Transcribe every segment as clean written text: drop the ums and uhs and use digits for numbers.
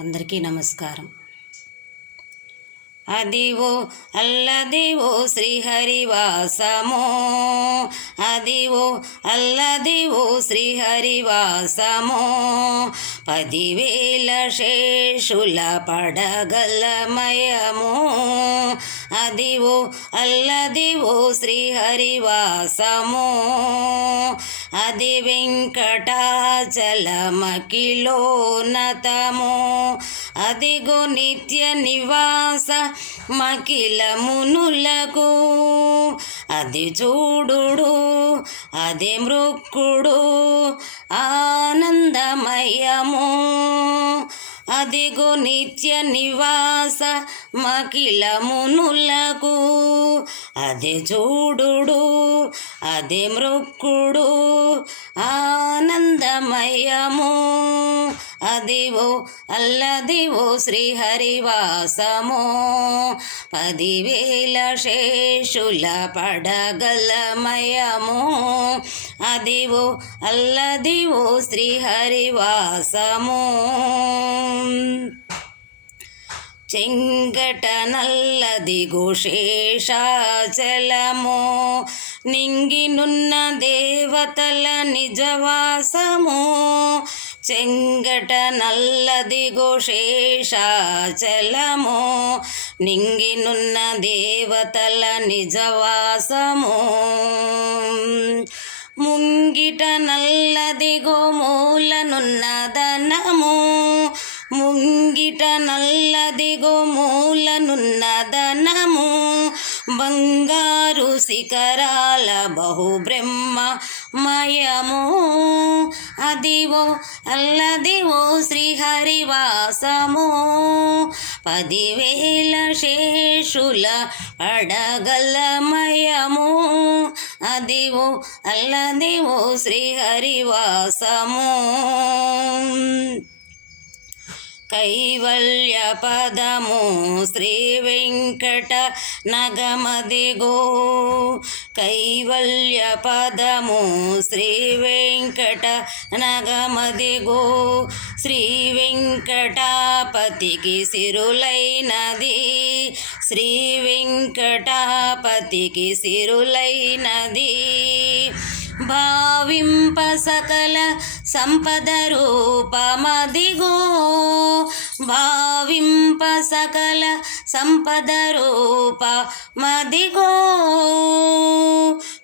అందరికీ నమస్కారం. అదివో అల్లదివో శ్రీహరివాసమో, అదివో అల్లదివో శ్రీహరివాసమో, 10,000 శేషుల పడగలమయము. అదివో అల్లదివో శ్రీహరివాసమో, అది వెంకటాచలమకిలోన్నతము. అదిగో నిత్య నివాస మకిల మునులకు. అది చూడుడు అదే మృక్కుడు ఆనందమయము. అదిగో నిత్య నివాస మకిల మునులకు. అదే చూడుడు అదే మృక్కుడు ఆనందమయము. అదివో అల్లదివో శ్రీహరివాసమో, 10,000 శేషుల పడగలమయము. అదివో అల్లదివో శ్రీహరివాసము. చెంగట నల్లదిగో శేషాచలము, నింగినున్న దేవతల నిజవాసము. చెంగట నల్లదిగో శేషాచలము, నింగినున్న దేవతల నిజవాసము. ముంగిట నల్లదిగో మూలనున్నదనము, ముంగిట నల్లదిగో మూలనున్నదనము. బంగారు శిఖరాల బహుబ్రహ్మమయము. అదివో అల్లదివో శ్రీహరివాసము, 10,000 శేషుల పడగలమయము. అదివో అల్లదివో శ్రీహరివాసము. కైవల్య పదము శ్రీ వెంకట నగమదిగో, కైవల్య పదము శ్రీ వెంకట నగమదిగో. శ్రీ వెంకటాపతికి సిరులైనది, శ్రీ వెంకటాపతికి సిరులైనది. భావింప సకల సంపద రూపమదిగో, భావింప సకల సంపద రూపమదిగో.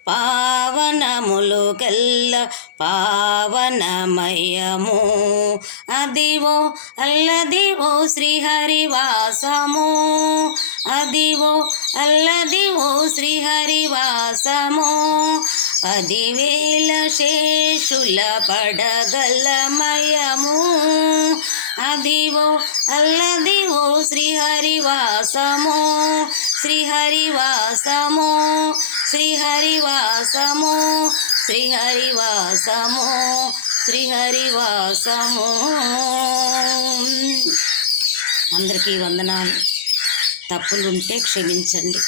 పావనములు కల్ల పావనమయము. అదివో అల్లదివో శ్రీహరివాసము, అదివో అల్లదివో శ్రీహరివాసము. 10,000 శేషుల పడగలమయము. అదివో అల్లదివో శ్రీహరివాసము, శ్రీహరివాసము, శ్రీహరివాసము, శ్రీహరివాసము, శ్రీహరివాసము. అందరికీ వందనాలు. తప్పులుంటే క్షమించండి.